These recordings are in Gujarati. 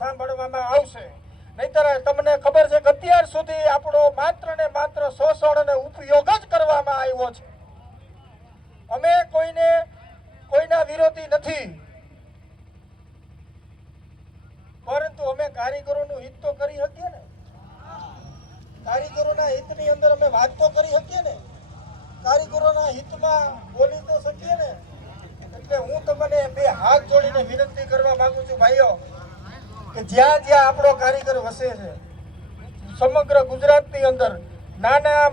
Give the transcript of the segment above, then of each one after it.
સાંભળવામાં આવશે. નહીતર તમને ખબર છે કે અત્યાર સુધી આપણો માત્ર ને માત્ર શોષણ અને ઉપયોગ જ કરવામાં આવ્યો છે. અમે કોઈના વિરોધી નથી, પરંતુ અમે કારીગરોનું હિત તો કરી શકીએ ને. કારીગરોના હિતની અંદર અમે વાત તો કરી શકીએ ને. કારીગરોના હિતમાં બોલી તો શકીએ ને. એટલે હું તમને બે હાથ જોડીને વિનંતી કરવા માંગુ છું ભાઈઓ, કે જ્યાં જ્યાં આપણો કારીગર વસે છે સમગ્ર ગુજરાતની અંદર, નાના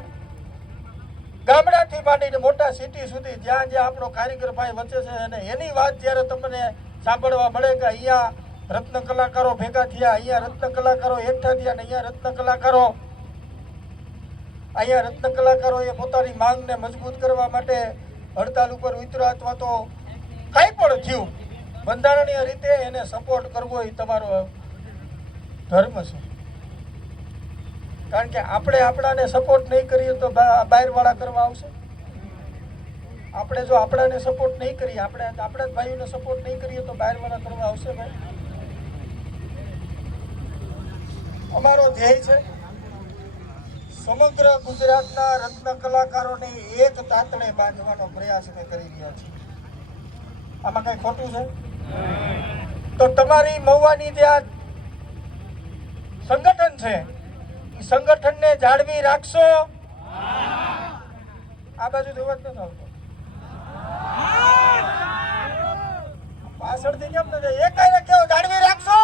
ગામડાથી માંડીને મોટા સિટી સુધી જ્યાં જ્યાં આપણો કારીગર ભાઈ વચ્ચે છે, અને એની વાત જ્યારે તમને સાંભળવા મળે કે અહીંયા રત્ન કલાકારો ભેગા થયા, અહીંયા રત્ન કલાકારો એકઠા થયા, અને અહીંયા રત્ન કલાકારોએ પોતાની માંગને મજબૂત કરવા માટે હડતાલ ઉપર ઉતર્યા અથવા તો કંઈ પણ થયું, બંધારણીય રીતે એને સપોર્ટ કરવો એ તમારો ધર્મ છે. કારણ કે આપણે આપણાને સપોર્ટ નહીં કરીએ તો બહારવાળા કરવા આવશે. આપણે જો આપણાને સપોર્ટ નહીં કરીએ, આપણે આપણા જ ભાઈઓને સપોર્ટ નહીં કરીએ તો બહારવાળા કરવા આવશે. ભાઈ, અમારો ધ્યેય છે સમગ્ર ગુજરાતના રત્ન કલાકારોને એક તાતણે બાંધવાનો પ્રયાસ અમે કરી રહ્યા છીએ. આમાં કઈ ખોટું છે? તો તમારી મહુવાની જે આ સંગઠન છે એ સંગઠનને જાળવી રાખશો. આ બાજુ જોવા જ નથી આવતો, પાછળથી કેમ નથી? એક જાળવી રાખશો.